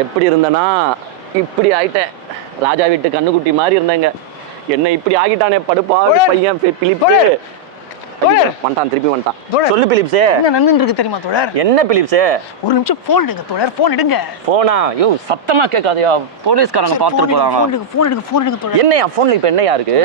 எப்படி இருந்தனா இப்படி ஆயிட்டேன். ராஜா வீட்டு கண்ணுக்குட்டி மாதிரி இருந்தேங்க. என்ன இப்படி ஆகிட்டானே படுப்பா. பையன் பிலிப்பு. வந்துட்டான் திருப்பி வந்துட்டான். சொல்லு பிலிப்ஸே. இருக்கு தெரியுமா தோழர்? என்ன பிலிப்ஸே? ஒரு நிமிஷம் போன் எடுங்க தோழர் போன் எடுங்க. போனா ஐயோ சத்தமா கேட்காதயா? போலீஸ்காரங்க பார்த்துட்டு போறாங்க. போன் எடுங்க போன் எடுங்க போன் எடுங்க தோழர். என்னையா? போன்ல இப்ப என்னையா இருக்கு?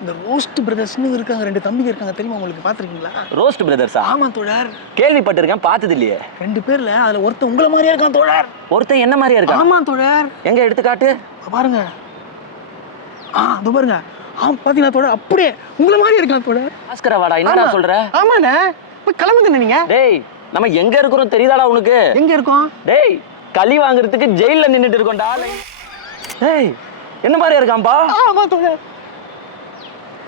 இந்த ரோஸ்ட் பிரதர்ஸ்னு இருக்காங்க ரெண்டு தம்பிங்க இருக்காங்க தெரியுமா உங்களுக்கு? பாத்திருக்கீங்களா ரோஸ்ட் பிரதர்ஸா ஆமா தோழர். கேள்விப்பட்டிருக்கேன் பார்த்தது இல்லையே ரெண்டு பேர்ல அதுல ஒருத்தன் உங்கள மாதிரியே இருக்கான் தோழர். ஒருத்தன் என்ன மாதிரியா இருக்கா ஆமா தோழர். எங்க எடுத்துக்காட்டு? பாருங்க. ஆ அது பாருங்க. ஆ பாத்தீங்களா தோழர்? அப்படியே உங்கள மாதிரியே இருக்கான் தோழர். பாஸ்கர வாடா என்னடா ஆமா. சொல்ற? ஆமாண்ணே. போய் கிளம்புங்க நீங்க. டேய் நம்ம எங்க இருக்கிறோம் தெரியுதாடா உனக்கு? எங்க இருக்கோம்? டேய் களி வாங்குறதுக்கு ஜெயில்ல நின்னுட்டு இருக்கோம்டா. டேய் என்ன மாதிரியா இருக்கான்பா? ஆமா தோழர்.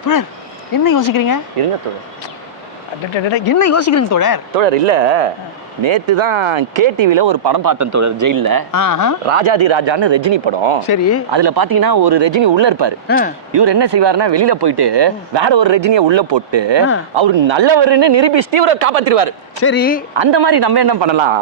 தோழர் என்ன யோசிக்கிறீங்க? இருங்க தோழர். என்ன யோசிக்கிறீங்க தோழர்? தோழர் இல்ல. நேத்து தான் கேடிவில ஒரு படம் பார்த்தேன் தோழர் ஜெயில்ல. ஆஹா. ராஜாதி ராஜான்னு ரஜினி படம். சரி. அதுல பாத்தீங்கன்னா ஒரு ரஜினி உள்ள இருப்பாரு. இவர் என்ன செய்வாருன்னா வெளியில போயிட்டு வேற ஒரு ரஜினியை உள்ள போட்டு. அவரு நல்லவருன்னு நிரூபிச்சுட்டு இவரை காப்பாத்திருவாரு சரி. அந்த மாதிரி நம்ம என்ன பண்ணலாம்?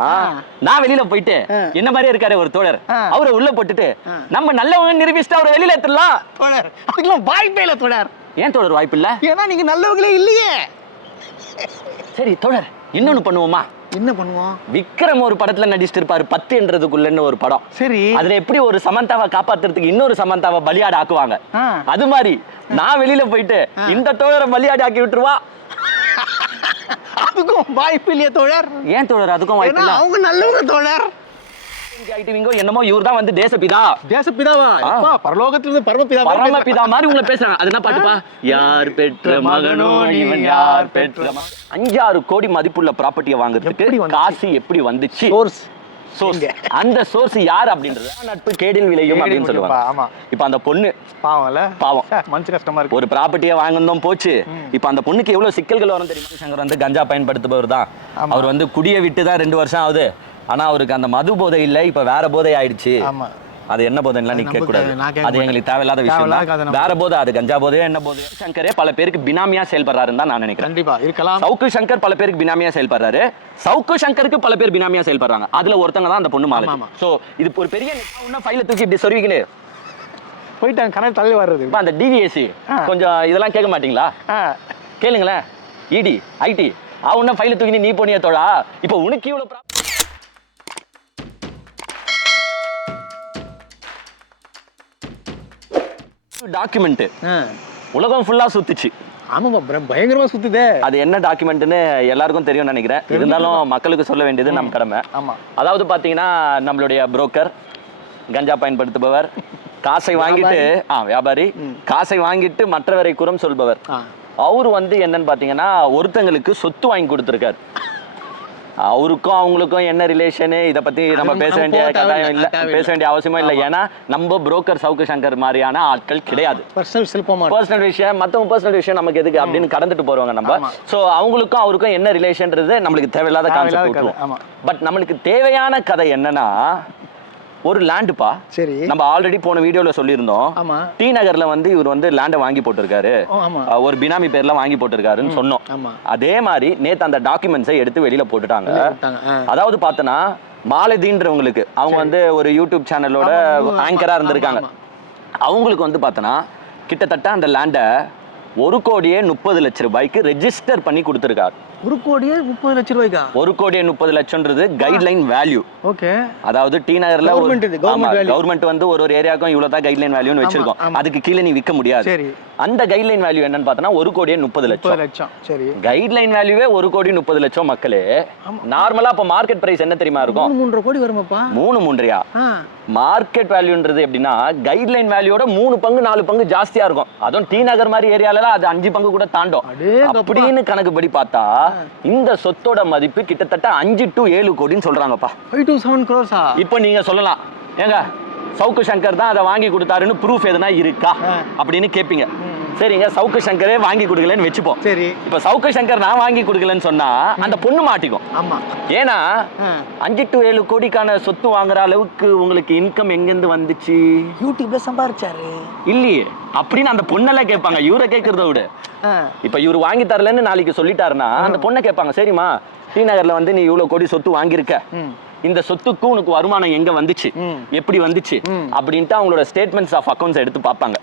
நான் வெளியில போயிட்டு. என்ன மாதிரியே இருக்காரு ஒரு தோழர். அவரை உள்ள போட்டுட்டு. நம்ம நல்லவங்க நிரூபிச்சுட்டு அவரை வெளியில எடுத்துடலாம் தோழர் அதுக்கெல்லாம் வாய்ப்பே இல்லை தோழர். ஏன் தோழர் வாய்ப்பு இல்ல ஏன்னா நீங்க நல்லவங்களே இல்லையே. சரி தோழர் இன்னொன்னு பண்ணுவோமா? என்ன பண்ணுவோம்? விக்ரம் ஒரு படத்துல நடிச்சிட்டு இருப்பாரு பத்து என்றதுக்குள்ளன்னு ஒரு படம். சரி. அதுல எப்படி ஒரு சமந்தாவை காப்பாத்துறதுக்கு இன்னொரு சமந்தாவை பலியாடு ஆக்குவாங்க. அது மாதிரி நான் வெளியில போயிட்டு இந்த தோழரை பலியாடு ஆக்கி விட்டுருவா? அதுக்கும் வாய்ப்பு இல்லையே தோழர். ஏன் தோழர் அதுக்கும் வாய்ப்பு இல்ல? அவங்க நல்லவங்க தோழர். ஆயிட்டுவீங்க என்னமோ இவர் தான் வந்து தேசபிதா. அப்பா பரலோகத்திலிருந்து பரமபிதா பரமபிதா மாதிரி உங்களை பேசுறாங்க. அது என்ன பாட்டுப்பா யார் பெற்ற மகனோ இவன் யார் பெற்ற. அஞ்சாறு கோடி மதிப்புள்ள ப்ராப்பர்ட்டியை வாங்குறதுக்கு? காசு எப்படி வந்துச்சு? சோர்ஸ் சோர்ஸ் அந்த சோர்ஸ் யார் அப்படின்றது? நட்பு கேடில் விளையும் அப்படின்னு சொல்லுவாங்க. ஆமா. இப்போ அந்த பொண்ணு பாவம்ல? பாவம். மனசு கஷ்டமா இருக்கு. ஒரு ப்ராப்பர்ட்டியை வாங்கணும் போச்சு. இப்போ அந்த பொண்ணுக்கு எவ்வளவு சிக்கல்கள் வரும் தெரியுமா? சங்கர் வந்து கஞ்சா பயன்படுத்துபவர் தான். அவர் வந்து குடியை விட்டு தான் ரெண்டு வருஷம் ஆகுது. ஆனா அவருக்கு அந்த மது போதை இல்லை இப்ப வேற போதை ஆயிடுச்சு. அது என்ன போதைலாம் நீ அது கேட்க கூடாது. அது எங்களுக்கு தேவையில்லாத விஷயம். வேற போதை அது கஞ்சா போதையோ என்ன போதையோ சங்கரே பல பேருக்கு பினாமியா செயல்படுறாருன்னு தான் நான் நினைக்கிறேன். கண்டிப்பா இருக்கலாம். சவுக்கு சங்கர் பல பேருக்கு பினாமியா செயல்படுறாரு. சவுக்கு சங்கருக்கு பல பேர் பினாமியா செயல்படுறாங்க. அதுல ஒருத்தங்க தான் அந்த பொண்ணு மாலை. சோ இது ஒரு பெரிய ஃபைல தூக்கி இப்படி சொருவிக்கினு. போயிட்டாங்க கனல் தள்ளி வர்றது. இப்ப அந்த டிவிஎஸ்சி. கொஞ்சம் இதெல்லாம் கேட்க மாட்டீங்களா? கேளுங்களேன். இடி ஐடி அவன் ஃபைல தூக்கி நீ போனிய தோழா. இப்போ உனக்கு இவ்வளவு டாக்குமெண்ட். உலகம் ஃபுல்லா சுத்துச்சு. பிர- பயங்கரமா சுத்துதே. அது என்ன டாக்குமெண்ட்னு எல்லாருக்கும் தெரியும்னு நினைக்கிறேன். இருந்தாலும் மக்களுக்கு சொல்ல வேண்டியது நம்ம கடமை. ஆமா. அதாவது பாத்தீங்கன்னா நம்மளுடைய புரோக்கர் கஞ்சா பயன்படுத்துபவர் காசை வாங்கிட்டு ஆ வியாபாரி. காசை வாங்கிட்டு மற்றவரை குறம் சொல்பவர். அவர் வந்து என்னன்னு பாத்தீங்கன்னா ஒருத்தங்களுக்கு சொத்து வாங்கி கொடுத்துருக்காரு. அவருக்கும் அவங்களுக்கும் என்ன ரிலேஷனு இதை பத்தி நம்ம பேச வேண்டிய கட்டாயம் தேவையில்லை, இல்லை. பேச வேண்டிய அவசியமும் இல்லை. ஏன்னா நம்ம புரோக்கர் சவுக்கு சங்கர் மாதிரியான ஆட்கள் கிடையாது. பர்சனல் விஷயம் மத்தவங்க பர்சனல் விஷயம் நமக்கு எதுக்கு அப்படின்னு கடந்துட்டு போறவங்க நம்ம. சோ அவங்களுக்கும் அவருக்கும் என்ன ரிலேஷன்ன்றது நம்மளுக்கு தேவையில்லாத கான்செப்ட். பட் நம்மளுக்கு தேவையான கதை என்னன்னா ஒரு லேண்டுப்பா சரி. நம்ம ஆல்ரெடி போன வீடியோல சொல்லியிருந்தோம். ஆமா. டி நகர்ல வந்து இவர் வந்து லேண்டை வாங்கி போட்டிருக்காரு. ஒரு பினாமி பேர்ல வாங்கி போட்டிருக்காருன்னு சொன்னோம். அதே மாதிரி நேத்து அந்த டாக்குமெண்ட்ஸை எடுத்து வெளியில போட்டுட்டாங்க. அதாவது பார்த்தனா மாலதின்றவங்களுக்கு அவங்க வந்து ஒரு யூடியூப் சேனலோட ஆங்கரா இருந்திருக்காங்க. அவங்களுக்கு வந்து பார்த்தனா கிட்டத்தட்ட அந்த லேண்டை ஒரு கோடியே முப்பது லட்ச ரூபாய்க்கு ரெஜிஸ்டர் பண்ணி கொடுத்துருக்காரு. ஒரு கோடியே முப்பது லட்சம் ரூபாய்க்கா? ஒரு கோடியே முப்பது லட்சம்ன்றது கைட்லைன் வேல்யூ ஓகே. அதாவது டி நகர்ல. கவர்மெண்ட் வந்து ஒரு ஒரு ஏரியாக்கும் இவ்வளவு தான் கைட்லைன் வேல்யூன்னு வச்சிருக்கோம். அதுக்கு கீழே நீ விற்க முடியாது. சரி. அந்த கைட்லைன் வேல்யூ என்னன்னு பார்த்தோன்னா ஒரு கோடியே முப்பது லட்சம். லட்சம். சரி. கைட்லைன் வேல்யூவே ஒரு கோடி முப்பது லட்சம் மக்களே. நார்மலா அப்ப மார்க்கெட் பிரைஸ் என்ன தெரியுமா இருக்கும்? மூணு மூன்றரை கோடி வருமாப்பா. மூணு மூன்றையா? மார்க்கெட் வேல்யூன்றது எப்படின்னா கைட்லைன் வேல்யூட மூணு பங்கு நாலு பங்கு ஜாஸ்தியா இருக்கும். அதுவும் டி நகர் மாதிரி ஏரியால அது அஞ்சு பங்கு கூட தாண்டும். அப்படின்னு கணக்குப்படி பார்த்தா இந்த சொத்தோட மதிப்பு கிட்டத்தட்ட அஞ்சு டு ஏழு கோடின்னு சொல்றாங்கப்பா. ஃபைவ் டு செவன் க்ரோர்ஸா இப்போ நீங்க சொல்லலாம். ஏங்க சவுக்கு சங்கர் தான் அதை வாங்கி கொடுத்தாருன்னு ப்ரூஃப் எதுனா இருக்கா. அப்படின்னு கேட்பீங்க சரிங்க சவுக்கு சங்கரே வாங்கி கொடுக்கலன்னு வச்சுப்போம். சரி. இப்போ சவுக்கு சங்கர் நான் வாங்கி கொடுக்கலன்னு சொன்னா அந்த பொண்ணு மாட்டிக்கும். ஆமா. ஏன்னா. அஞ்சு டு ஏழு கோடிக்கான சொத்து வாங்குற அளவுக்கு உங்களுக்கு இன்கம் எங்கேருந்து வந்துச்சு? யூடியூப்ல சம்பாரிச்சாரு. இல்லையே. அப்படின்னு அந்த பொண்ணெல்லாம் கேட்பாங்க. இவரை கேட்கறத விட. இப்ப இவர் வாங்கி தரலன்னு நாளைக்கு சொல்லிட்டாருன்னா அந்த பொண்ணை கேட்பாங்க. சரிம்மா டி நகர்ல வந்து நீ இவ்வளவு கோடி சொத்து வாங்கியிருக்க. இந்த சொத்துக்கு உனக்கு வருமானம் எங்க வந்துச்சு. எப்படி வந்துச்சு. அப்படின்ட்டு அவங்களோட ஸ்டேட்மெண்ட்ஸ் ஆஃப் அக்கௌண்ட்ஸ் எடுத்து பார்ப்பாங்க.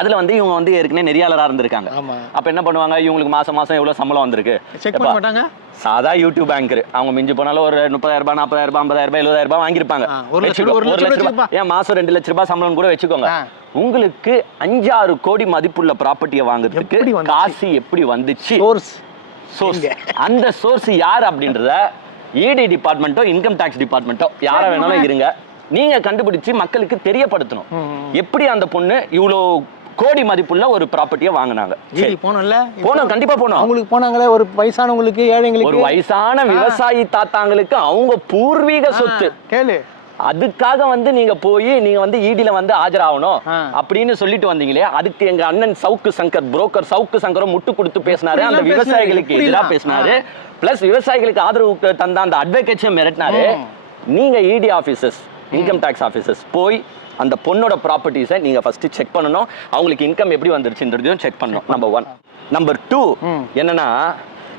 அதுல வந்து இவங்க வந்து ஏற்கனவே நெறியாளரா இருந்திருக்காங்க. அப்ப என்ன பண்ணுவாங்க? இவங்களுக்கு மாசம் மாசம் எவ்வளவு சம்பளம் வந்திருக்கு? செக் எப்பா, பண்ண மாட்டாங்க சாதா யூடியூப் பேங்கர். அவங்க மிஞ்சி போனாலும் ஒரு முப்பதாயிரம் ரூபாய் நாற்பதாயிரம் ரூபாய் ஐம்பதாயிரம் ரூபாய் எழுபதாயிரம் ரூபாய் வாங்கியிருப்பாங்க. ஒரு லட்சம் ரூபாய். ஏன் மாசம் ரெண்டு லட்ச ரூபாய் சம்பளம் கூட வச்சுக்கோங்க. உங்களுக்கு அஞ்சாறு கோடி மதிப்புள்ள ப்ராப்பர்ட்டியை வாங்குறதுக்கு? காசு எப்படி வந்துச்சு? Source source? அந்த சோர்ஸ் யார் அப்படின்றத இடி டிபார்ட்மெண்ட்டோ இன்கம் டாக்ஸ் டிபார்ட்மெண்ட்டோ யாரா வேணாலும் இருங்க. நீங்க கண்டுபிடிச்சு மக்களுக்கு தெரியப்படுத்தணும். எப்படி அந்த பொண்ணு இவ்வளோ கோடி மதிப்புள்ள ஒரு ப்ராப்பர்ட்டியை வாங்குனாங்க. போனோம்ல? போனோம் கண்டிப்பா போனோம். அவங்களுக்கு போனாங்களே ஒரு வயசானவங்களுக்கு ஒரு ஏழைங்களுக்கு வயசான விவசாயி தாத்தாங்களுக்கு அவங்க பூர்வீக சொத்து. கேளு. அதுக்காக வந்து நீங்க போய் நீங்க வந்து ஈடில வந்து ஆஜராகணும். அப்படின்னு சொல்லிட்டு வந்தீங்களே அதுக்கு எங்க அண்ணன் சவுக்கு சங்கர் புரோக்கர் சவுக்கு சங்கரும் முட்டு கொடுத்து பேசினாரு. அந்த விவசாயிகளுக்கு? எதிராக? பேசினாரு. பிளஸ் விவசாயிகளுக்கு ஆதரவு தந்த அந்த அட்வொகேட்ஸும் மிரட்டினாரு. நீங்க இடி ஆபீசர்ஸ் இன்கம் டாக்ஸ் ஆபீசர்ஸ் போய் அந்த பொண்ணோட ப்ராப்பர்ட்டிஸை நீங்க ஃபர்ஸ்ட் செக் பண்ணணும். அவங்களுக்கு இன்கம் எப்படி வந்துருச்சுன்றதையும் செக் பண்ணணும் நம்பர் ஒன் நம்பர் டூ. என்னன்னா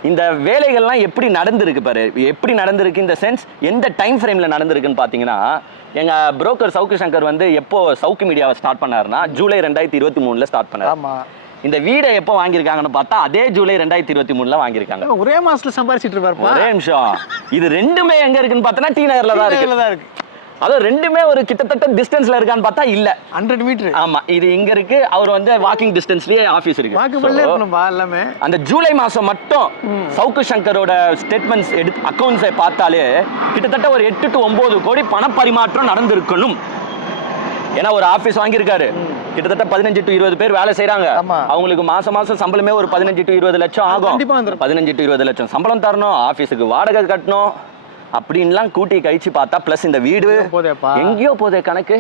இந்த வேலைகள்லாம் எப்படி நடந்திருக்கு பாரு. எப்படி நடந்திருக்கு இந்த சென்ஸ் எந்த டைம் ஃப்ரேம்ல நடந்திருக்குன்னு பார்த்தீங்கன்னா எங்க புரோக்கர் சவுக்கு சங்கர் வந்து எப்போ சவுக்கு மீடியாவை ஸ்டார்ட் பண்ணாருன்னா ஜூலை ரெண்டாயிரத்தி இருபத்தி மூணுல ஸ்டார்ட் பண்ணாரு. இந்த வீடை எப்போ வாங்கியிருக்காங்கன்னு பார்த்தா அதே ஜூலை ரெண்டாயிரத்தி இருபத்தி மூணுல வாங்கியிருக்காங்க. ஒரே மாசத்துல சம்பாரிச்சிட்டு இருப்பாருப்பா. ஒரே நிமிஷம். இது ரெண்டுமே எங்க இருக்குன்னு பார்த்தோன்னா டி நகர்ல தான் இருக்கு. அதுவும் ரெண்டுமே ஒரு கிட்டத்தட்ட டிஸ்டன்ஸ்ல இருக்கான்னு பார்த்தா இல்ல. ஹண்ட்ரட் மீட்டர் ஆமா இது இங்க இருக்கு அவர் வந்து வாக்கிங் டிஸ்டன்ஸ்லயே ஆபீஸ் இருக்கு. எல்லாமே. அந்த ஜூலை மாசம் மட்டும் சவுக்கு சங்கரோட ஸ்டேட்மெண்ட்ஸ் எடு அக்கௌண்ட்ஸை பார்த்தாலே கிட்டத்தட்ட ஒரு எட்டு டு ஒன்பது கோடி பணப்பரிமாற்றம் நடந்திருக்கணும். ஏன்னா ஒரு ஆபீஸ் வாங்கியிருக்காரு. கிட்டத்தட்ட பதினஞ்சு டு இருபது பேர் வேலை செய்றாங்க. ஆமா. அவங்களுக்கு மாசம் மாசம் சம்பளமே ஒரு பதினஞ்சு டு இருபது லட்சம் ஆகும். பதினஞ்சு டு இருபது லட்சம் சம்பளம் தரணும் ஆபீஸுக்கு வாடகை கட்டணும். அப்படின்லாம் கூட்டி கழிச்சு பார்த்தா பிளஸ் இந்த வீடு எங்கேயோ போதே கணக்கு.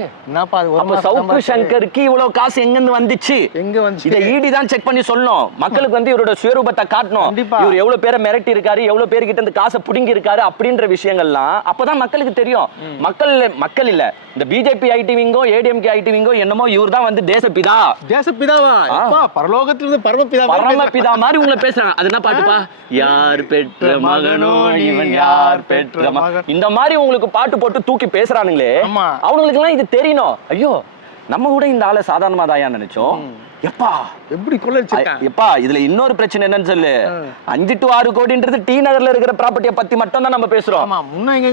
சவுக்கு சங்கருக்கு இவ்வளவு காசு எங்கிருந்து வந்துச்சு? எங்க வந்துச்சு? இதை ஈடி தான் செக் பண்ணி சொல்லணும். மக்களுக்கு வந்து இவரோட சுயரூபத்தை காட்டணும். இவர் எவ்வளவு பேரை மிரட்டி இருக்காரு எவ்வளவு பேர் கிட்ட இருந்து காசை புடுங்கி இருக்காரு அப்படின்ற விஷயங்கள்லாம் அப்பதான் மக்களுக்கு தெரியும். மக்கள் மக்கள் இல்ல. இந்த பிஜேபி ஐடி விங்கோ ஏடிஎம்கே ஐடி விங்கோ என்னமோ இவர் தான் வந்து தேசப்பிதா. தேசப்பிதாவா? பரலோகத்திலிருந்து பரமபிதா. பரமபிதா மாதிரி உங்களை பேசுறாங்க அது என்ன பாட்டுப்பா யார் பெற்ற மகனோ இவன் யார் பெற்ற இந்த மாதிரி உங்களுக்கு பாட்டு போட்டு தூக்கி பேசுறானுங்களே. அவங்களுக்கு எல்லாம் இது தெரியணும். ஐயோ நம்ம கூட இந்த ஆளை சாதாரணமா தாயா நினைச்சோம். எப்பா? எப்படி எப்பா இதுல இன்னொரு பிரச்சனை என்னன்னு சொல்லு. அஞ்சு டு ஆறு கோடின்றது டி நகர்ல இருக்கிற ப்ராப்பர்ட்டியை பத்தி மட்டும் தான் நம்ம பேசுறோம்.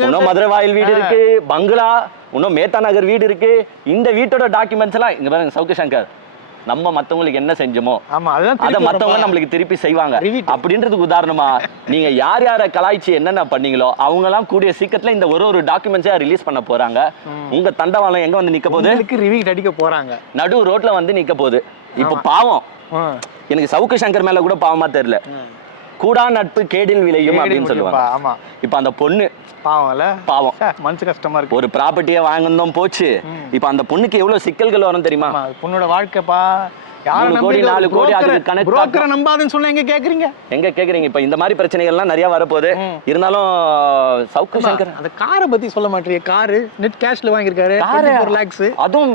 இன்னும் மதுரை வாயில் வீடு இருக்கு பங்களா இன்னும் மேத்தா நகர் வீடு இருக்கு இந்த வீட்டோட டாக்குமெண்ட்ஸ் எல்லாம் இங்க பாருங்க சவுக்கு சங்கர். நம்ம மத்தவங்களுக்கு என்ன செஞ்சோமோ அத மத்தவங்க. நம்மளுக்கு திருப்பி செய்வாங்க. அப்படின்றதுக்கு உதாரணமா நீங்க யார் யாரை கலாய்ச்சி என்னென்ன பண்ணீங்களோ அவங்க எல்லாம் கூடிய சீக்கிரத்துல இந்த ஒரு ஒரு டாக்குமெண்ட்ஸை ரிலீஸ் பண்ண போறாங்க. உங்க தண்டவாளம் எங்க வந்து நிக்க போகுது? ரிவீட் அடிக்க போறாங்க. நடு ரோட்ல வந்து நிக்க போகுது. இப்ப பாவம். எனக்கு சவுக்கு சங்கர் மேல கூட பாவமா தெரியல. கூடா நட்பு கேடில் விளையும் அப்படின்னு சொல்லுவாங்க. ஆமா. இப்ப அந்த பொண்ணு பாவம்ல? பாவம். மனசு கஷ்டமா இருக்கு. ஒரு ப்ராப்பர்ட்டியை வாங்கணும் போச்சு. இப்ப அந்த பொண்ணுக்கு எவ்வளவு சிக்கல்கள் வரும் தெரியுமா? பொண்ணோட வாழ்க்கைப்பா மூணு கோடி, நாலு கோடி அதுக்கு கணக்கு புரோக்கரை நம்பாதுன்னு சொன்னா எங்க கேக்குறீங்க? எங்க கேக்குறீங்க? இப்ப இந்த மாதிரி பிரச்சனைகள்லாம் நிறைய வரப்போகுது. இருந்தாலும் சவுக்கு சங்கர் அந்த காரை பத்தி சொல்ல மாட்டீங்க காரு நெட் கேஷ்ல வாங்கியிருக்காரு. காரு? லேக்ஸ் அதுவும்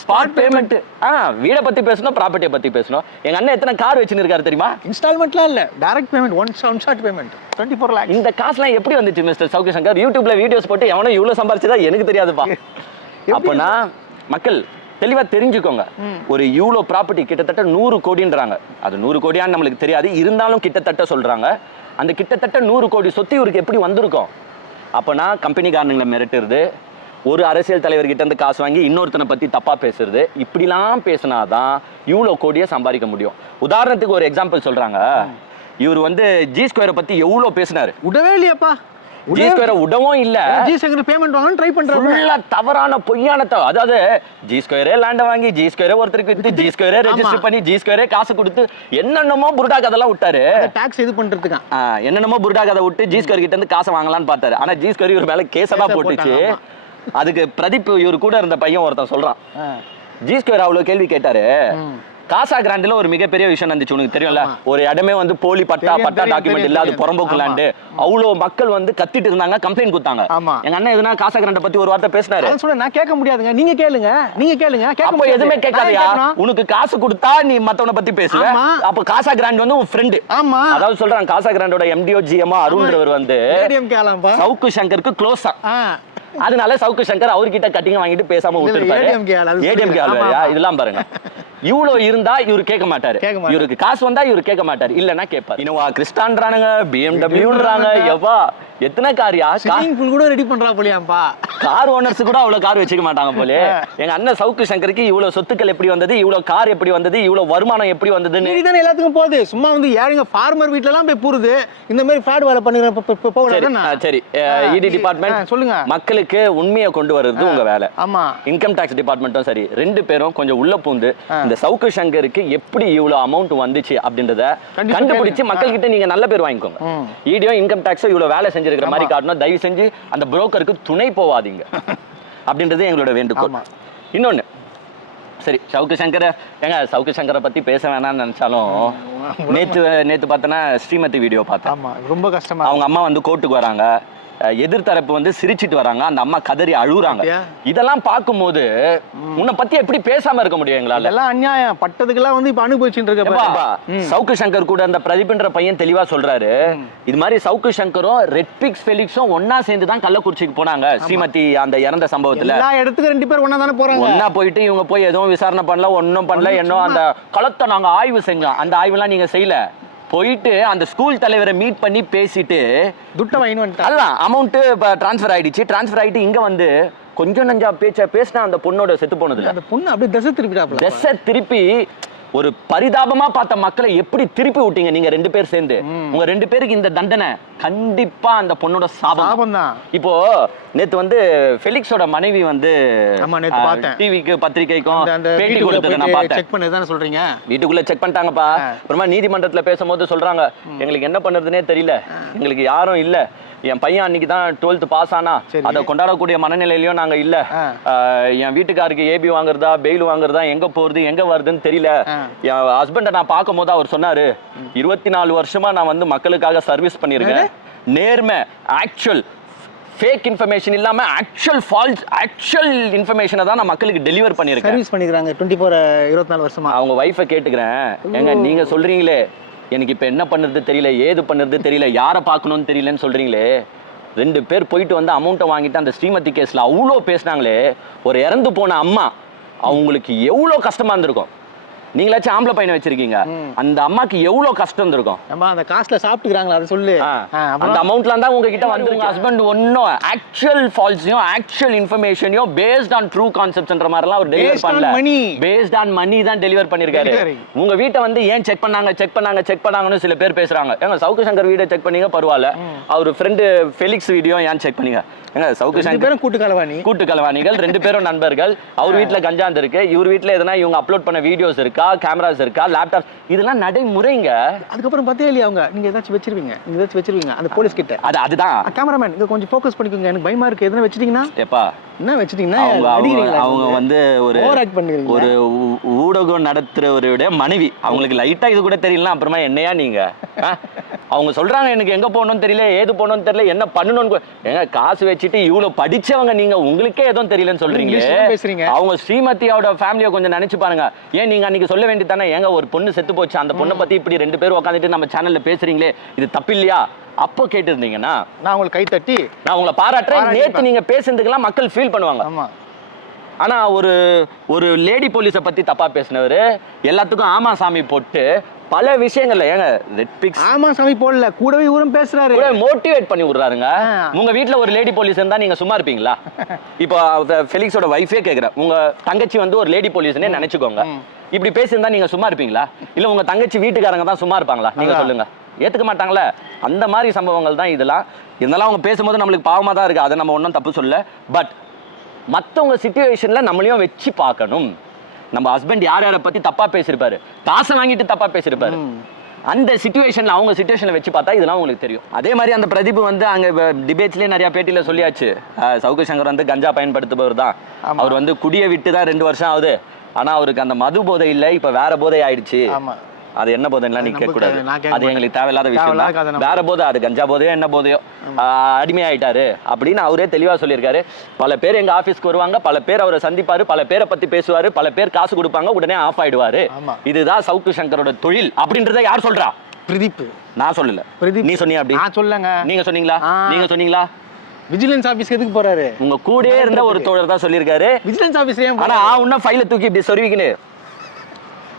ஸ்பாட் பேமெண்ட் ஆ வீட பத்தி பேசணும் ப்ராப்பர்ட்டியை பத்தி பேசணும். எங்க அண்ணன் எத்தனை கார் வச்சுன்னு இருக்காரு தெரியுமா? இன்ஸ்டால்மெண்ட்லாம் இல்ல. Direct payment one one shot payment twenty four lakhs இந்த காசுலாம் எப்படி வந்துச்சு மிஸ்டர் சவுக்கு சங்கர்? யூடியூப்ல வீடியோஸ் போட்டு எவனோ இவ்வளவு சம்பாரிச்சதா எனக்கு தெரியாதுப்பா. அப்பனா மக்கள் தெளிவா தெரிஞ்சுக்கோங்க. ஒரு இவ்வளோ ப்ராப்பர்ட்டி கிட்டத்தட்ட நூறு கோடின்றாங்க. அது நூறு கோடியான்னு நம்மளுக்கு தெரியாது. இருந்தாலும் கிட்டத்தட்ட சொல்றாங்க. அந்த கிட்டத்தட்ட நூறு கோடி சொத்து இவருக்கு எப்படி வந்திருக்கும்? அப்பனா கம்பெனிக்காரனுங்களை மிரட்டுறது ஒரு அரசியல் தலைவர்கிட்ட இருந்து காசு வாங்கி இன்னொருத்தனை பத்தி தப்பா பேசுறது இப்படிலாம் பேசினாதான் இவ்வளோ கோடியை சம்பாதிக்க முடியும். உதாரணத்துக்கு ஒரு எக்ஸாம்பிள் சொல்றாங்க. இவர் வந்து ஜி ஸ்கொயரை பத்தி எவ்வளோ பேசினாரு? விடவே இல்லையாப்பா. ஜி ஸ்கொயரை விடவும் இல்ல. ஜி சங்கர் பேமெண்ட் வாங்கணும் ட்ரை பண்றாரு. ஃபுல்லா தவறான பொய்யான த- அதாவது ஜி ஸ்கொயரே லேண்ட வாங்கி ஜி ஸ்கொயரே ஒருத்தருக்கு வித்து ஜி ஸ்கொயரே ரெஜிஸ்டர் பண்ணி ஜி ஸ்கொயரே காசு கொடுத்து என்னென்னமோ புருடா கதெல்லாம் விட்டாரு. டாக்ஸ் இது பண்றதுக்கான் ஆ, என்னென்னமோ புருடா கதை விட்டு ஜி ஸ்கொயர் கிட்ட இருந்து காசை வாங்கலாம்னு பார்த்தாரு. ஆனா ஜி ஸ்கொயர் இவர் மேல கேஸ் கேஸை போட்டுச்சு. அதுக்கு பிரதீப் இவர் கூட இருந்த பையன் ஒருத்தன் சொல்றான். ஜி ஸ்கொயர் அவ்வளவு கேள்வி கேட்டாரு. காசா கிராண்ட்ல ஒரு மிகப்பெரிய விஷயம் நடந்துச்சு உனக்கு தெரியும்ல. ஒரு இடமே வந்து போலி பட்டா பட்டா டாக்குமெண்ட் இல்ல அது. புறம்போக்கு. லேண்டு அவ்வளோ மக்கள் வந்து கத்திட்டு இருந்தாங்க கம்ப்ளைண்ட் கொடுத்தாங்க ஆமா. எங்க அண்ணன் எதுனா காசா கிராண்ட பத்தி ஒரு வார்த்தை பேசினாரு சொல்றேன் நான் கேட்க முடியாதுங்க நீங்க கேளுங்க நீங்க கேளுங்க கேட்க அப்ப. எதுவுமே கேட்காதயா? உனக்கு காசு கொடுத்தா நீ மத்தவன பத்தி பேசுவ. அப்ப காசா கிராண்ட் வந்து உன் ஃப்ரெண்டு ஆமா அதாவது சொல்றான் காசா கிராண்டோட எம்டிஓ ஜிஎம்ஓ அருண்ன்றவர் வந்து சவுக்கு சங்கருக்கு க்ளோஸா அதனால சவுக்கு சங்கர் அவர்கிட்ட கட்டிங் வாங்கிட்டு பேசாம விட்டுருப்பாரு. ஏடிஎம் ஆமா. இதெல்லாம் பாருங்க. இவ்வளோ இருந்தா இவரு கேட்க மாட்டாரு. இவருக்கு காசு வந்தா இவரு கேட்க மாட்டாரு. இல்லன்னா கேட்பாரு. இன்னுவா கிறிஸ்டான்றானுங்க பிஎம்டபிள்யூன்றாங்க எவ்வா? எத்தனை காரியா ஸ்விமிங் பூல் கூட ரெடி பண்றா போலியாம்பா கார் ஓனர்ஸ் கூட அவ்வளவு கார் வச்சுக்க மாட்டாங்க போலே. எங்க அண்ணன் சவுக்கு சங்கருக்கு இவ்வளவு சொத்துக்கள் எப்படி வந்தது இவ்வளவு கார் எப்படி வந்தது இவ்வளவு வருமானம் எப்படி வந்ததுன்னு மீறி தானே எல்லாத்துக்கும் போகுது. சும்மா வந்து ஏழைங்க ஃபார்மர் வீட்ல எல்லாம் போய் பூருது. இந்த மாதிரி ஃப்ராட் வேலை பண்ணுற சரி போகலாம் சரி. இடி டிபார்ட்மெண்ட் சொல்லுங்க. மக்களுக்கு உண்மையை கொண்டு வர்றது உங்க வேலை. ஆமா. இன்கம் டாக்ஸ் டிபார்ட்மெண்ட்டும் சரி. ரெண்டு பேரும் கொஞ்சம் உள்ள பூந்து இந்த சவுக்கு சங்கருக்கு எப்படி இவ்வளவு அமௌண்ட் வந்துச்சு அப்படின்றத கண்டுபிடிச்சு. மக்கள் கிட்ட நீங்க நல்ல பேர் வாங்கிக்கோங்க. ம். ஈடியோ இன்கம் டாக்ஸோ இவ்வளவு வேலை செஞ்சிருக்கிற மாதிரி காட்டணும். தயவு செஞ்சு அந்த புரோக்கருக்கு துணை போவாதீங்க. அப்படின்றது எங்களோட வேண்டுகோள். ஆமா. இன்னொன்னு சரி சவுக்கு சங்கர ஏங்க சவுக்கு சங்கரை பத்தி பேச வேணாம்னு நினைச்சாலும் நேத்து நேத்து பார்த்தனா ஸ்ரீமதி வீடியோ பார்த்தேன். ரொம்ப கஷ்டமா அவங்க அம்மா வந்து கோர்ட்டுக்கு வராங்க. எதிர்த்தரப்பு வந்து சிரிச்சிட்டு வராங்க. அந்த அம்மா கதறி அழுகுறாங்க? இதெல்லாம் பார்க்கும்போது உன்னை பத்தி எப்படி பேசாம இருக்க முடியும் எங்களால? இதெல்லாம் அநியாயம். பட்டதுக்கெல்லாம் வந்து இப்ப அனுபவிச்சுட்டு இருக்க. சவுக்கு சங்கர் கூட அந்த பிரதீப்ன்ற பையன் தெளிவா சொல்றாரு. இது மாதிரி சவுக்கு சங்கரும் ரெட் பிக்ஸ் ஃபெலிக்ஸும் ஒன்னா சேர்ந்து தான் கள்ளக்குறிச்சிக்கு போனாங்க. ஸ்ரீமதி அந்த இறந்த சம்பவத்துல. எல்லா இடத்துக்கும் ரெண்டு பேர் ஒண்ணா தானே போறாங்க. ஒன்னா போயிட்டு இவங்க போய் எதுவும் விசாரணை பண்ணல ஒன்றும் பண்ணல என்ன அந்த களத்தை நாங்க ஆய்வு செஞ்சோம். அந்த ஆய்வுலாம் நீங்க செய்யல. போயிட்டு அந்த ஸ்கூல் தலைவரை மீட் பண்ணி பேசிட்டு துட்ட வந்துட்டாங்க அதான் அமௌண்ட் இப்போ ட்ரான்ஸ்ஃபர் ஆயிடுச்சு. ட்ரான்ஸ்ஃபர் ஆயிட்டு இங்க வந்து கொஞ்சம் நஞ்சா பேச்ச பேசினா அந்த பொண்ணோட செத்து போனதுல. அந்த பொண்ணு அப்படியே தசை திருப்பிட்டாப்ல திசை திருப்பி ஒரு பரிதாபமா பார்த்த மக்களை எப்படி திருப்பி விட்டீங்க நீங்க ரெண்டு பேர் சேர்ந்து? உங்க ரெண்டு பேருக்கு இந்த தண்டனை கண்டிப்பா அந்த பொண்ணோட சாபம். தான் இப்போ நேத்து வந்து ஃபெலிக்ஸோட மனைவி வந்து ஆமா, நேத்து பார்த்தேன். டிவிக்கு பத்திரிக்கைக்கும் பேட்டி கொடுத்ததை நான் பார்த்தேன். செக் பண்ணி தானே சொல்றீங்க? வீட்டுக்குள்ள செக் பண்ணிட்டாங்கப்பா. அப்புறமா நீதிமன்றத்துல பேசும்போது சொல்றாங்க எங்களுக்கு என்ன பண்றதுனே தெரியல. எங்களுக்கு யாரும் இல்ல. என் பையன் அன்னைக்கு தான் டுவெல்த் பாஸ் ஆனா. அதை கொண்டாடக்கூடிய மனநிலையிலயும் நாங்க இல்ல. என் வீட்டுக்காருக்கு ஏபி வாங்குறதா பெயில் வாங்குறதா எங்க போறது எங்க வருதுன்னு தெரியல. என் ஹஸ்பண்டை நான் பார்க்கும் போது அவர் சொன்னாரு இருபத்தி நாலு வருஷமா நான் வந்து மக்களுக்காக சர்வீஸ் பண்ணியிருக்கேன். நேர்மை ஆக்சுவல் ஃபேக் இன்ஃபர்மேஷன் இல்லாம ஆக்சுவல் ஃபால்ஸ் ஆக்சுவல் இன்ஃபர்மேஷனை தான் நான் மக்களுக்கு டெலிவர் பண்ணியிருக்கேன். சர்வீஸ் பண்ணிக்கிறாங்க. டுவெண்ட்டி ஃபோர் இருபத்தி நாலு வருஷமா. அவங்க ஒய்ஃபை கேட்டுக்கிறேன். ஏங்க நீங்க சொல்றீங்களே. எனக்கு இப்ப என்ன பண்ணுறது தெரியல ஏது பண்ணுறது தெரியல யாரை பார்க்கணும்னு தெரியலன்னு சொல்றீங்களே. ரெண்டு பேர் போயிட்டு வந்து அமௌண்ட்டை வாங்கிட்டு அந்த ஸ்ரீமதி கேஸ்ல அவ்வளோ பேசுனாங்களே. ஒரு இறந்து போன அம்மா அவங்களுக்கு எவ்வளோ கஷ்டமா இருந்திருக்கும். நீங்களாச்சும் ஆம்பளை பையனை வச்சிருக்கீங்க. அந்த அம்மாக்கு எவ்வளோ கஷ்டம் இருந்திருக்கும் நம்ம அந்த காசுல சாப்பிட்டுக்கிறாங்களா அதை சொல்லு. அந்த அமௌண்ட்லாம் தான் உங்ககிட்ட வந்து உங்க ஹஸ்பண்ட் ஒன்னும் ஆக்சுவல் ஃபால்ஸையும் ஆக்சுவல் இன்ஃபர்மேஷனையும் பேஸ்ட் ஆன் ட்ரூ கான்செப்ட்ன்ற மாதிரிலாம் அவர் டெலிவர் பண்ணல. பேஸ்ட் ஆன் மணி தான் டெலிவர் பண்ணிருக்காரு. உங்க வீட்டை வந்து ஏன் செக் பண்ணாங்க செக் பண்ணாங்க செக் பண்ணாங்கன்னு சில பேர் பேசுறாங்க. ஏங்க சவுக்கு சங்கர் வீடியோ செக் பண்ணீங்க பரவாயில்ல. அவர் ஃப்ரெண்டு ஃபெலிக்ஸ் வீடியோ ஏன் செக் பண்ணீங்க? ஏங்க சவுக்கு சங்கர் கூட்டு கலவாணி. கூட்டு கலவாணிகள் ரெண்டு பேரும் நண்பர்கள். அவர் வீட்ல கஞ்சாந்து இருக்கு. இவர் வீட்ல எதனா இவங்க அப்லோட் பண்ண வீடியோஸ் இருக்கா? கேமராஸ் இருக்கா? லேப்டாப் இதெல்லாம் நடைமுறைங்க. அதுக்கப்புறம் பார்த்தே இல்லையா அவங்க? நீங்க ஏதாச்சும் வச்சிருவீங்க. நீங்க ஏதாச்சும் வச்சிருவீங்க. அந்த போலீஸ் கிட்ட. அது அதுதான். கேமராமேன் இங்க கொஞ்சம் ஃபோக்கஸ் பண்ணிக்கோங்க. எனக்கு பயமா இருக்கு. எதுனா வச்சிட்டீங்கன்னா? எப்பா? என்ன வச்சிட்டீங்கன்னா? அவங்க வந்து ஒரு ஒரு ஊடகம் நடத்துறவருடைய மனைவி. அவங்களுக்கு லைட்டா இது கூட தெரியல அப்புறமா என்னையா நீங்க? அவங்க சொல்றாங்க எனக்கு எங்க போகணும்னு தெரியல ஏது போகணும்னு தெரியல என்ன பண்ணணும்னு ஏங்க காசு வச்சுட்டு இவ்வளவு படிச்சவங்க நீங்க உங்களுக்கே எதுவும் தெரியலன்னு தான் பேசுறீங்க. அவங்க ஸ்ரீமதியோட ஃபேமிலியை கொஞ்சம் நினைச்சு பாருங்க. ஏன் நீங்க அன்னைக்கு சொல்ல வேண்டியதானே ஏங்க ஒரு பொண்ணு செத்து போச்சு அந்த பொண்ணை பத்தி இப்படி ரெண்டு பேரும் உட்காந்துட்டு நம்ம சேனல்ல பேசுறீங்களே இது தப்பு இல்லையா அப்போ கேட்டிருந்தீங்கன்னா நான் உங்களுக்கு கை தட்டி நான் உங்களை பாராட்டுறேன். நேத்து நீங்க பேசுனதுக்கெல்லாம் மக்கள் ஃபீல் பண்ணுவாங்க. ஆமா. ஆனா ஒரு ஒரு லேடி போலீஸை பத்தி தப்பா பேசினவர் எல்லாத்துக்கும் ஆமா சாமி போட்டு பல விஷயங்கள்ல ஏங்க ரெட் பிக்ஸ் ஆமா சாமி போடல கூடவே இவரும் பேசுறாரு. மோட்டிவேட் பண்ணி விடுறாருங்க. உங்க வீட்ல ஒரு லேடி போலீஸ் இருந்தா நீங்க சும்மா இருப்பீங்களா? இப்போ ஃபெலிக்ஸோட வைஃபே கேக்குறேன். உங்க தங்கச்சி வந்து ஒரு லேடி போலீஸ்னே நினைச்சுக்கோங்க. இப்படி பேசியிருந்தா நீங்க சும்மா இருப்பீங்களா? இல்ல உங்க தங்கச்சி வீட்டுக்காரங்க தான் சும்மா இருப்பாங்களா? நீங்க. சொல்லுங்க. ஏத்துக்க மாட்டாங்களே. அந்த மாதிரி சம்பவங்கள் தான் இதெல்லாம். இருந்தாலும் அவங்க பேசும்போது நம்மளுக்கு பாவமா தான் இருக்கு. அதை நம்ம ஒன்றும் தப்பு சொல்ல பட் மத்தவங்க சுச்சுவேஷன்ல நம்மளையும் வச்சு பார்க்கணும். நம்ம ஹஸ்பண்ட் யார் யாரை பத்தி தப்பா பேசியிருப்பாரு? காசை வாங்கிட்டு தப்பா பேசியிருப்பாரு. அந்த சுச்சுவேஷன்ல அவங்க சுச்சுவேஷனை வச்சு பார்த்தா இதெல்லாம் உங்களுக்கு தெரியும். அதே மாதிரி அந்த பிரதீப் வந்து அங்க டிபேட்ஸ்லயே நிறைய பேட்டியில சொல்லியாச்சு. சவுக்கு சங்கர் வந்து கஞ்சா பயன்படுத்துபவர் தான். அவர் வந்து குடியை விட்டு தான் ரெண்டு வருஷம் ஆகுது. ஆனா அவருக்கு அந்த மது போதை இல்ல இப்ப வேற போதை ஆயிடுச்சு. அது என்ன போதைலாம் நீ அது கேட்க நமக்கு கூடாது தேவை- நான் கேட்க அது எங்களுக்கு தேவையில்லாத விஷயம் வேற போதை அது கஞ்சா போதையோ என்ன போதையோ. ஆஹ் அடிமையாயிட்டாரு. அப்படின்னு அவரே தெளிவா சொல்லியிருக்காரு. பல பேர் எங்க ஆபீஸ்க்கு வருவாங்க பல பேர் அவரை சந்திப்பாரு பல பேரை பத்தி பேசுவாரு பல பேர் காசு கொடுப்பாங்க உடனே ஆஃப் ஆயிடுவாரு. இதுதான் சவுக்கு சங்கரோட தொழில் அப்படின்றத யார் சொல்றா? பிரதீப் நான் சொல்லல. பிரதீப். நீ சொன்னியா அப்படி? நான் சொல்லங்க நீங்க சொன்னீங்களா. நீங்க சொன்னீங்களா? விஜிலன்ஸ் ஆபீஸ்க்கு எதுக்கு போறாரு? உங்க கூடயே இருந்த ஒரு தோழர் தான் சொல்லியிருக்காரு. விஜிலன்ஸ் ஆபீஸ் ஏன் ஆனா ஆ உன்ன ஃபைல தூக்கி இப்படி சொருவிக்கின்னு.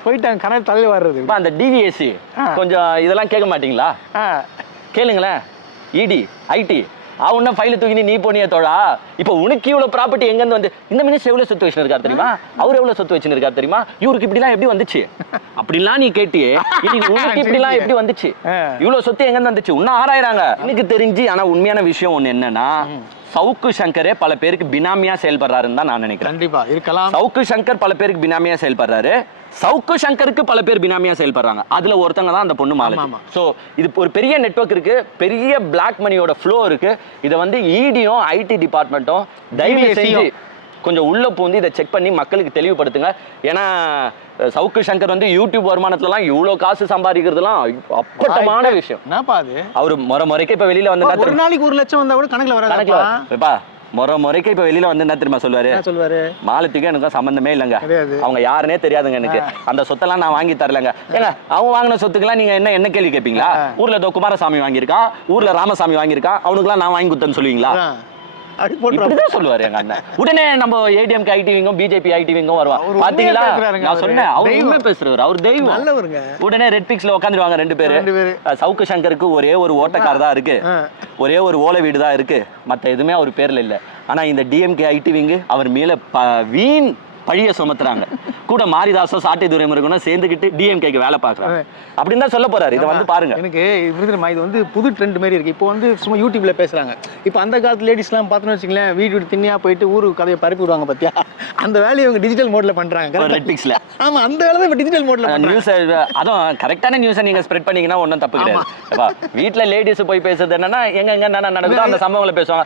போயிட்டாங்க கனல் தலையில வர்றது. இப்ப அந்த டிவிஎஸ்சி. கொஞ்சம் இதெல்லாம் கேட்க மாட்டீங்களா? கேளுங்களேன். இடி ஐடி அவன ஃபைல தூக்கி நீ போனிய தோழா. இப்போ உனக்கு இவ்வளவு ப்ராப்பர்ட்டி எங்க இருந்து வந்து இந்த மினிஸ்டர் எவ்வளவு சொத்து வச்சுன்னு இருக்காரு தெரியுமா? அவர் எவ்வளவு சொத்து வச்சுன்னு இருக்காரு தெரியுமா? இவருக்கு இப்படிலாம் எப்படி வந்துச்சு? அப்படிலாம் நீ கேட்டியே. இன்னைக்கு உனக்கு இப்படிலாம் எப்படி வந்துச்சு? ஆ. இவ்வளவு சொத்து எங்க இருந்து வந்துச்சு? இன்னும் ஆராயறாங்க. எனக்கு தெரிஞ்சு ஆனா உண்மையான விஷயம் ஒண்ணு என்னன்னா சவுக்கு சங்கரே பல பேருக்கு பினாமியா செயல்படுறாருன்னு தான் நான் நினைக்கிறேன். கண்டிப்பா இருக்கலாம். சவுக்கு சங்கர் பல பேருக்கு பினாமியா செயல்படுறாரு. சவுக்கு சங்கருக்கு பல பேர் பினாமியா செயல்படுறாங்க. அதுல ஒருத்தங்க தான் அந்த பொண்ணு மாலை. சோ இது ஒரு பெரிய நெட்வொர்க் இருக்கு. பெரிய பிளாக் மணியோட ஃப்ளோ இருக்கு. இதை வந்து இடியும் ஐடி டிபார்ட்மெண்ட்டும் தயவு செஞ்சு. கொஞ்சம் உள்ள பூந்து இதை செக் பண்ணி மக்களுக்கு தெளிவுபடுத்துங்க. ஏன்னா சவுக்கு சங்கர் வந்து யூடியூப் வருமானத்துலலாம் இவ்வளோ காசு சம்பாதிக்கிறதுலாம் அப்பட்டமான விஷயம். என்னப்பா அது? அவர் முறை முறைக்கு இப்ப வெளியில வந்து ஒரு? நாளைக்கு ஒரு லட்சம் வந்தா கூட கணக்குல கணக்குல வராதுப்பா எப்பா முறை முறைக்கு இப்ப வெளியில வந்து என்ன தெரியுமா சொல்லுவாரு. என்ன சொல்வாரு மாலத்துக்கும் எனக்கும் சம்பந்தமே இல்லைங்க. அவங்க யாருனே தெரியாதுங்க எனக்கு. அந்த சொத்தெல்லாம் நான் வாங்கி தரலங்க. ஏங்க அவங்க வாங்கின சொத்துக்கெல்லாம் நீங்க என்ன என்ன கேள்வி கேட்பீங்களா? ஊர்ல குமாரசாமி வாங்கியிருக்கான் ஊர்ல ராமசாமி வாங்கியிருக்கான் அவனுக்குலாம் நான் வாங்கி கொடுத்தேன்னு சொல்லுவீங்களா. அப்படி இப்படிதான் சொல்லுவாரு எங்க அண்ணன். உடனே நம்ம ஏடிஎம் ஐடிவிங்கும் பிஜேபி ஐடிவிங்கும் வருவான். பாத்தீங்களா? நான். சொன்னேன் அவர். உண்மை பேசுறவர் அவர் தெய்வம். நல்லவருங்க. உடனே ரெட் பிக்ஸ்ல உட்காந்துருவாங்க ரெண்டு பேரு. சவுக்கு சங்கருக்கு ஒரே ஒரு ஓட்டக்கார் தான் இருக்கு. ஒரே ஒரு ஓலை வீடு தான் இருக்கு. மத்த எதுவுமே அவர் பேர்ல இல்ல. ஆனா இந்த டிஎம்கே ஐடிவிங்க அவர் மேல வீண் பழிய சுமத்துறாங்க. கூட மாரிதாசோ சாட்டை துரைமுருகனும் சேர்ந்துக்கிட்டு டிஎம்கேக்கு வேலை பார்க்கறாங்க. அப்படின்னு தான் சொல்ல போறாரு. இதை வந்து பாருங்க. எனக்கு இது வந்து புது ட்ரெண்ட் மாதிரி இருக்கு. இப்போ வந்து சும்மா யூடியூப்ல பேசுறாங்க. இப்போ அந்த காலத்து லேடிஸ்லாம் பார்த்தோன்னு வச்சுங்களேன் வீடு வீடு திண்ணியா போயிட்டு ஊரு கதையை பரப்பி விடுவாங்க பாத்தியா? அந்த வேலையை இவங்க டிஜிட்டல் மோட்ல பண்றாங்க பிக்ஸ்ல ஆமா அந்த வேலை தான் இப்போ டிஜிட்டல் மோட்ல நியூஸ் அதுவும் கரெக்டான நியூஸை நீங்க ஸ்ப்ரெட் பண்ணீங்கன்னா ஒன்றும் தப்பு கிடையாது. வீட்ல லேடிஸ் போய் பேசுறது என்னன்னா எங்க எங்க என்ன நடக்குதோ அந்த சம்பவங்களை பேசுவாங்க.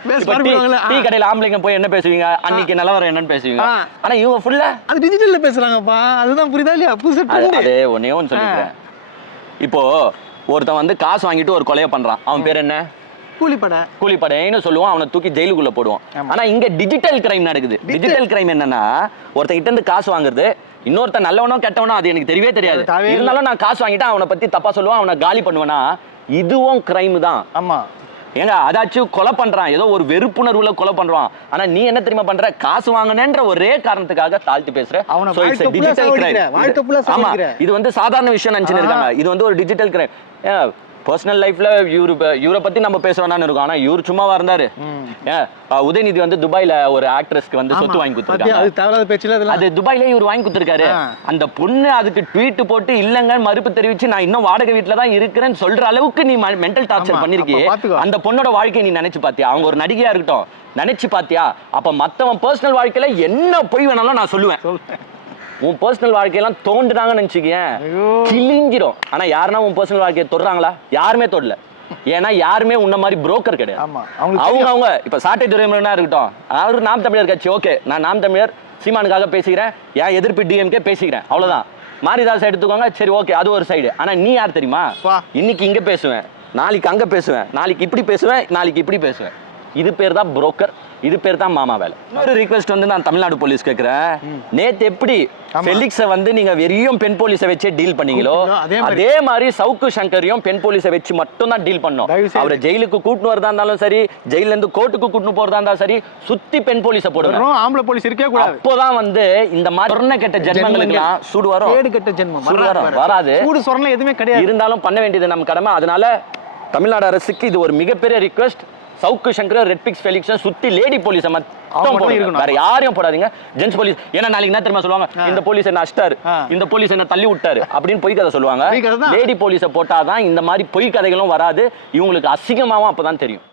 டீ கடையில ஆம்பளைங்க போய் என்ன பேசுவீங்க? அன்னைக்கு நிலவரம் என்னன்னு பேசுவீங்க. ஆனா இவங்க ஃபுல்லா அது டிஜிட்டல்ல பேசுறாங்கப்பா. அதுதான் புரியுதா இல்லையா? புதுசு அது ஒன்னே ஒன்று சொல்லிக்கிறேன். இப்போ ஒருத்தன் வந்து காசு வாங்கிட்டு ஒரு கொலையை பண்றான். அவன் பேர் என்ன? கூலிப்படை. கூலிப்படைன்னு சொல்லுவான். அவனை தூக்கி ஜெயிலுக்குள்ள போடுவான். ஆனா இங்க டிஜிட்டல் கிரைம் நடக்குது. டிஜிட்டல் கிரைம் என்னன்னா ஒருத்தன் கிட்ட இருந்து காசு வாங்குறது இன்னொருத்தன் நல்லவனோ கெட்டவனோ அது எனக்கு தெரியவே தெரியாது. இருந்தாலும் நான் காசு வாங்கிட்டு அவனை பத்தி தப்பா சொல்லுவான். அவனை காலி பண்ணுவேனா? இதுவும் கிரைம் தான். ஆமா. ஏங்க அதாச்சும் கொலை பண்றான். ஏதோ ஒரு வெறுப்புணர்வுல கொலை பண்றான். ஆனா நீ என்ன தெரியுமா பண்ற? காசு வாங்கினேன்ற ஒரே காரணத்துக்காக தாழ்த்தி பேசுற. ஆமா சாவடிக்கிற. இது வந்து சாதாரண விஷயம் நினைச்சுன்னு இருக்காங்க. இது வந்து ஒரு டிஜிட்டல் கிரைம் பர்சனல் லைஃப்ல இவரு இவரை பத்தி நம்ம பேசுறோம்னு இருக்கும். ஆனா இவர் சும்மாவா இருந்தாரு. உதயநிதி வந்து துபாய்ல ஒரு ஆக்ட்ரஸ்க்கு வந்து சொத்து வாங்கி கொடுத்துருக்காங்க. அது துபாய்ல இவர் வாங்கி கொடுத்துருக்காரு. அந்த பொண்ணு அதுக்கு ட்வீட் போட்டு இல்லங்க மறுப்பு தெரிவிச்சு நான் இன்னும் வாடகை வீட்ல தான் இருக்கிறேன்னு சொல்ற அளவுக்கு நீ மென்டல் டார்ச்சர் பாத்துக்கோ. அந்த பொண்ணோட வாழ்க்கையை நீ நினைச்சு பாத்தியா? அவங்க ஒரு நடிகையா இருக்கட்டும். நினைச்சு பாத்தியா? அப்ப மத்தவன் பர்சனல் வாழ்க்கையில என்ன பொய் வேணாலும் நான் சொல்லுவேன். உன் பர்சனல் வாழ்க்கையெல்லாம் தோண்டுனாங்கன்னு நினைச்சுக்கேன். கிழிஞ்சிரும். ஆனா யாருன்னா உன் பர்சனல் வாழ்க்கையை தொடுறாங்களா? யாருமே தொடல. ஏன்னா யாருமே உன்ன மாதிரி புரோக்கர் கிடையாது. அவங்க அவங்க இப்ப சாட்டை துறைமுறைனா இருக்கட்டும். அவர் நாம் தமிழர் கட்சி ஓகே. நான் நாம் தமிழர் சீமானுக்காக பேசிக்கிறேன். என் எதிர்ப்பு டிஎம்கே பேசிக்கிறேன். அவ்வளவுதான். மாரிதாஸ் எடுத்துக்கோங்க. சரி ஓகே. அது ஒரு சைடு ஆனா நீ யார் தெரியுமா. இன்னைக்கு இங்க பேசுவேன். நாளைக்கு அங்க பேசுவேன். நாளைக்கு இப்படி பேசுவேன். நாளைக்கு இப்படி பேசுவேன். இது பேர் தான் புரோக்கர் இது பேர் தான் மாமா வேலை. இன்னொரு ரிக்வெஸ்ட் வந்து நான் தமிழ்நாடு போலீஸ் கேட்கிறேன் நேத்து எப்படி. ஃபெலிக்ஸை வந்து நீங்க வெறியும் பெண் போலீஸை வச்சே டீல் பண்ணீங்களோ அதே மாதிரி. சவுக்கு சங்கரையும் பெண் போலீஸை வச்சு மட்டும் தான் டீல் பண்ணோம். அவரை ஜெயிலுக்கு கூட்டின்னு வரதா இருந்தாலும் சரி ஜெயில இருந்து கோர்ட்டுக்கு கூட்டின்னு போறதா இருந்தாலும் சரி சுத்தி பெண் போலீஸை போடுங்க வெறும் ஆம்பளை போலீஸ் இருக்கவே கூடாது. அப்போதான் வந்து இந்த மாதிரி சொர்ண கெட்ட ஜென்மங்களுக்குலாம் சூடு வரும். கேடு கெட்ட ஜென்மம். வராது சூடு சொரணம் எதுவுமே கிடையாது. இருந்தாலும் பண்ண வேண்டியது நம்ம கடமை. அதனால தமிழ்நாடு அரசுக்கு இது ஒரு மிகப்பெரிய request Savukku Shankar red pix Felix சுத்தி லேடி போலீஸை மட்டும். வேற யாரையும் போடாதீங்க. ஜென்ஸ் போலீஸ் ஏன்னா நாளைக்கு என்ன தெரியுமா சொல்லுவாங்க? இந்த போலீஸ் என்ன அஷ்டாரு. இந்த போலீஸ் என்ன தள்ளி விட்டாரு? அப்படின்னு பொய் கதை சொல்லுவாங்க. லேடி போலீஸை போட்டாதான் இந்த மாதிரி பொய் கதைகளும் வராது. இவங்களுக்கு அசிங்கமாவும் அப்பதான் தெரியும்.